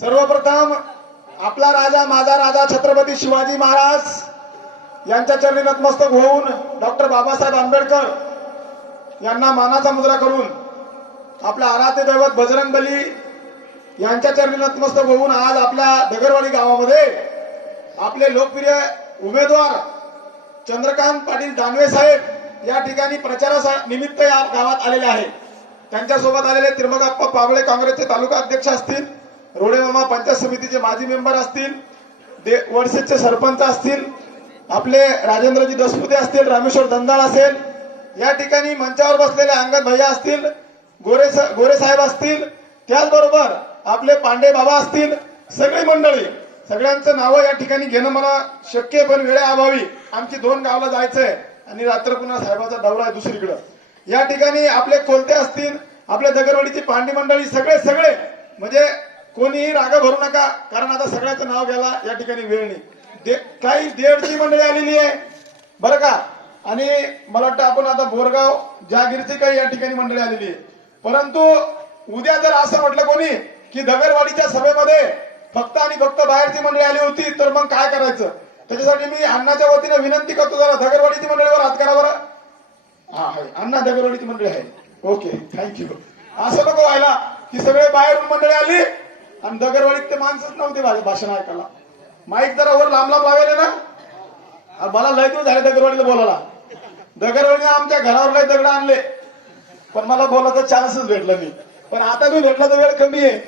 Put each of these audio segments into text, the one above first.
सर्वप्रथम आपला राजा माझा राजा छत्रपती शिवाजी महाराज यांच्या चरणी नतमस्तक होऊन डॉक्टर बाबासाहेब आंबेडकर यांना मानाचा मुद्रा करून आपल्या आराध्य दैवत बजरंगबली यांच्या चरणी नतमस्तक होऊन आज आपल्या दगरवाडी गावामध्ये आपले लोकप्रिय उमेदवार चंद्रकांत पाटील दानवे साहेब या ठिकाणी प्रचारानिमित्त या गावात आलेले आहेत। त्यांच्यासोबत आलेले त्रिमगाप्पा पावळे काँग्रेसचे तालुका अध्यक्ष असतील, रोडेमामा पंचायत समितीचे माजी मेंबर असतील, वडसेचे सरपंच असतील, आपले राजेंद्रजी दसपुते असतील, रामेश्वर दंदाळ असेल, या ठिकाणी मंचावर बसलेले अंगद भैया असतील, गोरे साहेब असतील, त्याचबरोबर आपले पांडे बाबा असतील, सगळी मंडळी, सगळ्यांचं नावं या ठिकाणी घेणं मला शक्य, पण वेळेअभावी आमची 2 गावाला जायचंय आणि रात्र पुन्हा साहेबाचा दौरा आहे दुसरीकडे। या ठिकाणी आपले कोलते असतील, आपल्या दगरवाडीची पांडी मंडळी, सगळे म्हणजे कोणीही राग भरू नका, कारण आता सगळ्याचं नाव घ्यायला या ठिकाणी वेळ नाही। काही 150 मंडळी आलेली आहे बरं का, आणि मला वाटतं आपण आता बोरगाव जहागीरची काही या ठिकाणी मंडळी आलेली आहे। परंतु उद्या जर असं म्हटलं कोणी की दगरवाडीच्या सभेमध्ये फक्त आणि फक्त बाहेरची मंडळी आली होती तर मग काय करायचं? त्याच्यासाठी मी अण्णाच्या वतीने विनंती करतो, जरा दगरवाडीची मंडळीवर हात करा बरं। हा आहे अण्णा, दगरवाडीची मंडळी आहे, ओके थँक्यू। असं नको व्हायला की सगळे बाहेरून मंडळी आली आणि दगरवाडीत ते माणसंच नव्हते माझे भाषण ऐकायला। माईक जरा वर लांब लावले ना, मला लय दिवस झाले दगरवाडीला बोलायला। दगरवाडीने आमच्या घरावर लय दगड आणले पण मला बोलायचा चान्सच भेटला नाही, पण आता मी भेटला तर वेळ कमी आहे।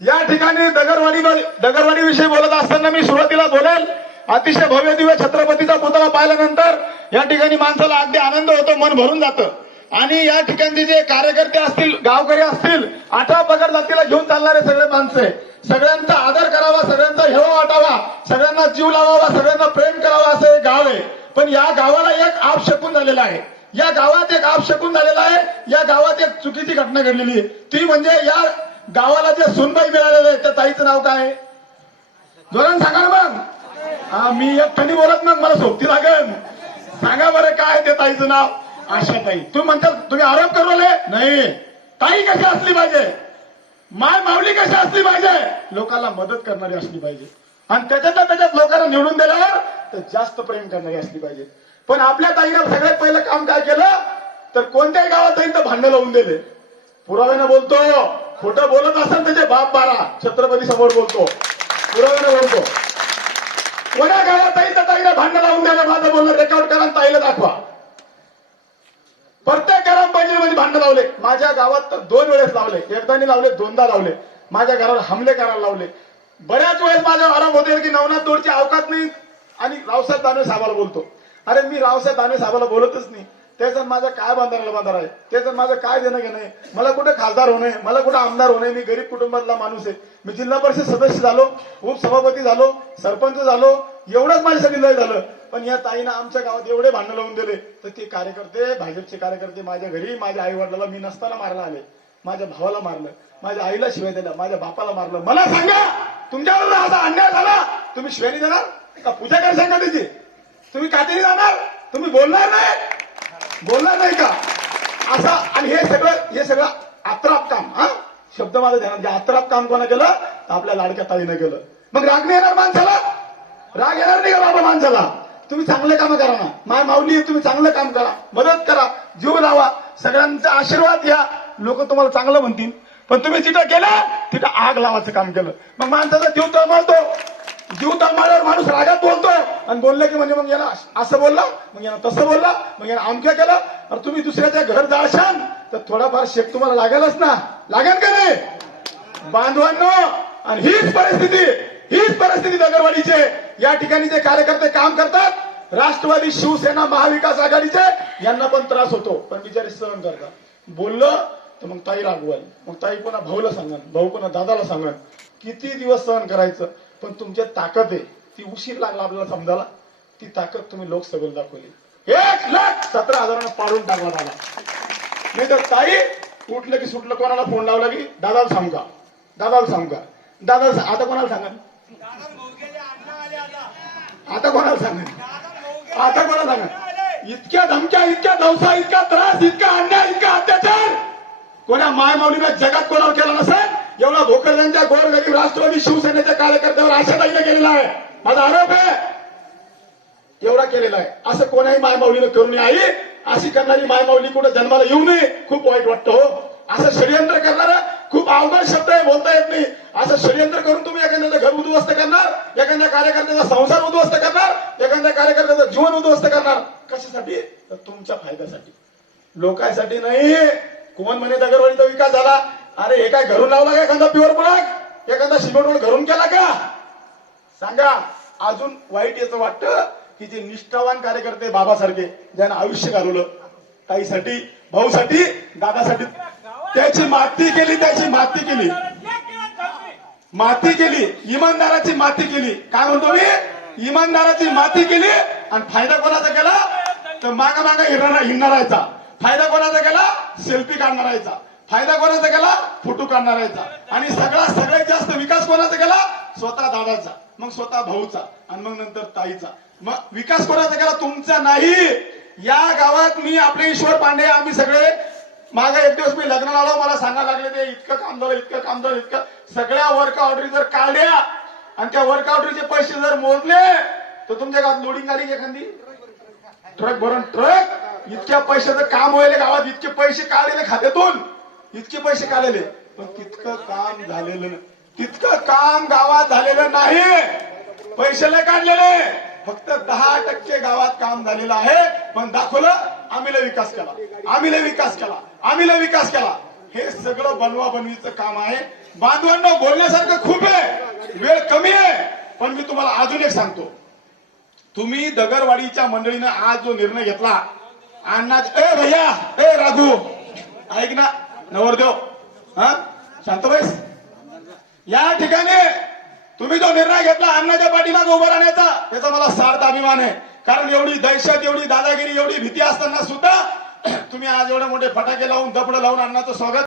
या ठिकाणी दगरवाडी विषयी बोलत असताना मी सुरुवातीला बोलेल, अतिशय भव्य दिव्य छत्रपतीचा पुतळा पाहिल्यानंतर या ठिकाणी माणसाला अगदी आनंद होतो, मन भरून जातं। आणि या ठिकाणचे जे कार्यकर्ते असतील, गावकरी असतील, 18 पगड जातीला घेऊन चालणारे सगळे माणसं, सगळ्यांचा आदर करावा, सगळ्यांचा हेवा वाटावा, सगळ्यांना जीव लावावा, सगळ्यांना प्रेम करावा असं एक गाव आहे। पण या गावाला एक अपशकुन झालेला आहे, या गावात एक अपशकुन झालेला आहे, या गावात एक चुकीची घटना घडलेली आहे। ती म्हणजे या गावाला जे सुनबाई मिळालेले आहे त्या ताईचं नाव काय आहे? जोरान सांगा ना मग। हा, मी एकट्याने बोलत मग मला सोबती लागेल, सांगा बरं काय ते ताईचं नाव? आशाताई। तुम्ही म्हणता तुम्ही आरोप करवले नाही, ताई कशी असली पाहिजे, माय माऊली कशी असली पाहिजे, लोकांना मदत करणारी असली पाहिजे, आणि त्याच्यात लोकांना निवडून दिल्यावर तर जास्त प्रेम करणारी असली पाहिजे। पण आपल्या ताईनं सगळ्यात पहिलं काम काय केलं तर कोणत्याही गावात जाईन तर भांडण लावून दिले। पुराव्यानं बोलतो, खोटं बोलत असेल त्याचे बाप बारा, छत्रपती समोर बोलतो, पुराव्यानं बोलतो। कोणा गावात जाईन तर ताईनं भांडण लावून द्यायला, माझं बोलणं रेकॉर्ड करा, ताईला दाखवा। प्रत्येक ग्रामपंचायतीमध्ये भांडण लावले, माझ्या गावात तर 2 वेळेस लावले, एकदा नाही लावले 2दा लावले, माझ्या घरावर हमले करायला लावले। बऱ्याच वेळेस माझ्या आराम होते की नवनाथ दोडची अवकात नाही आणि रावसाहेब दानवे साहेबाला बोलतो। अरे मी रावसाहेब दानवे साहेबाला बोलतच नाही, त्याचं माझं काय बांधायला आहे, त्याचं माझं काय देणं घेणं आहे? मला कुठे खासदार होणे, मला कुठे आमदार होणे, मी गरीब कुटुंबातला माणूस आहे। मी जिल्हा परिषद सदस्य झालो, उपसभापती झालो, सरपंच झालो, एवढंच माझ्यासाठी लय झालं। पण या ताईनं आमच्या गावात एवढे भांडण लावून दिले तर ते कार्यकर्ते, भाजपचे कार्यकर्ते माझ्या घरी, माझ्या आई वडिलाला मी नसताना मारायला आले, माझ्या भावाला मारलं, माझ्या आईला शिवाय दिल्या, माझ्या बापाला मारलं। मला सांगा, तुमच्यावर असा अन्याय झाला, तुम्ही शिवानी देणार का? पूजा करायला सांगा त्याची, तुम्ही कातेरी जाणार, तुम्ही बोलणार नाही का? असं आणि हे सगळं अत्राप काम, हा शब्द माझा ध्यानात, अत्राप काम कोणा केलं तर आपल्या लाडक्या ताईनं केलं। मग राग नाही येणार माणसाला, राग येणार नाही का बाबा माणसाला? तुम्ही चांगले काम करा ना, माय माऊली तुम्ही चांगलं काम करा, मदत करा, जीव लावा, सगळ्यांचा आशीर्वाद घ्या, लोक तुम्हाला चांगलं म्हणतील। पण तुम्ही जिथं गेला तिथं आग लावायचं काम केलं, मग माणसाचा जीव तळमळतो, जीव तळमळल्यावर माणूस रागात बोलतो, आणि बोललं की म्हणजे मग याला असं बोलला, मग यानं तसं बोलला, मग यानं आमक्या केलं। आणि तुम्ही दुसऱ्याच्या घर जाळशाल तर थोडाफार शेक तुम्हाला लागेलच ना, लागेल का नाही बांधवांनो? आणि हीच परिस्थिती दगरवाडीचे या ठिकाणी जे कार्यकर्ते काम करतात, राष्ट्रवादी, शिवसेना, महाविकास आघाडीचे, यांना पण त्रास होतो, पण बिचारे सहन करतात। बोललं तर मग ताई रागवाल, मग ताई पुन्हा भाऊला सांगन, भाऊ पुन्हा दादाला सांगन, किती दिवस सहन करायचं? पण तुमची ताकद आहे ती, उशीर लागला आपल्याला समजायला, ती ताकद तुम्ही लोकसभेला दाखवली। 1,17,000 पाडून टाकला दादा, नाही तर ताई उठलं की सुटलं, कोणाला फोन लावला की दादाला सांगा, दादा आता कोणाला सांगा, आता कोणाला सांगा? इतक्या धमक्या, इतक्या दवसा, इतका त्रास, इतका अन्याय, इतका अत्याचार कोणा माय माऊलीने जगात कोणावर केला नसेल, एवढा भोकरदनच्या गोरगरीब राष्ट्रवादी शिवसेनेच्या कार्यकर्त्यावर आशाताईने केलेला आहे. माझा आरोप आहे एवढा केलेला आहे. असं कोणाही मायमाऊलीनं करू नये. आई अशी करणारी मायमाऊली कुठे जन्माला येऊ नये. खूप वाईट वाटतं हो. असं षडयंत्र करणारा खूप अवघड शब्द आहे, बोलता येत नाही. असं षडयंत्र करून तुम्ही एखाद्याचं घर उद्ध्वस्त करणार, एखाद्या कार्यकर्त्याचा संसार उद्ध्वस्त करणार, एखाद्या कार्यकर्त्याचं जीवन उद्ध्वस्त करणार. कशासाठी? तर तुमच्या फायद्यासाठी, लोकांसाठी नाही. कोण म्हणे दगडवाडीचा विकास झाला? अरे हे काय घरून लावला का एखादा प्युअर प्रोडक्ट? एखादा सिमेंट रोड घरून केला का? सांगा. अजून वाईट याचं वाटतं की जे निष्ठावान कार्यकर्ते बाबासारखे ज्यांना आयुष्य घालवलं ताईसाठी, भाऊसाठी, दादासाठी, त्याची माती केली, त्याची माती केली, माती केली, इमानदाराची माती केली. काय म्हणतो मी? इमानदाराची माती केली. आणि फायदा कोणाचा केला? तर मागा मागा हिंडणारायचा. फायदा कोणाचा केला? सेल्फी काढणारायचा. फायदा कोणाचा केला? फोटो काढणारायचा. आणि सगळ्यात जास्त विकास कोणाचा केला? स्वतः दादाचा, मग स्वतः भाऊचा, आणि मग नंतर ताईचा. मग विकास कोणाचा केला? तुमचा नाही. या गावात मी आपले ईश्वर पांडे, आम्ही सगळे मागे एक दिवस मी लग्नाला आलो, मला सांगायला लागले ते इतकं काम झालं, इतकं काम झालं, इतकं. सगळ्या वर्क ऑर्डरी जर काढल्या आणि त्या वर्क ऑर्डरीचे पैसे जर मोजले तर तुमच्या गावात लोडिंग आली एखादी ट्रक भरून ट्रक. इतक्या पैशाचं काम व्हायला गावात, इतके पैसे काढलेले खात्यातून, इतके पैसे काढलेले, पण तितकं काम झालेलं नाही. तितकं काम गावात झालेलं नाही. पैसे लय काढलेले, फक्त 10% गावात काम झालेलं आहे. पण दाखवलं आम्ही लय विकास केला, आम्ही लय विकास केला, आम्ही लय विकास केला. हे सगळं बनवा बनवीचं काम आहे. बांधवांना बोलण्यासारखं खूप आहे, वेळ कमी आहे. पण मी तुम्हाला अजून एक सांगतो. तुम्ही दगडवाडीच्या मंडळीनं आज जो निर्णय घेतला, अण्णाच ए भैया, ए राघू, ऐक ना नवरदेव, हा शांत बैस. या ठिकाणी तुम्ही जो निर्णय घेतला अण्णाच्या पाठीमागे उभं राहण्याचा, त्याचा मला सार्थ अभिमान आहे. कारण एवढी दहशत, एवढी दादागिरी, एवढी भीती असताना सुद्धा तुम्ही आज एवढे मोठे फटाके लावून, दपडं लावून अण्णाचं स्वागत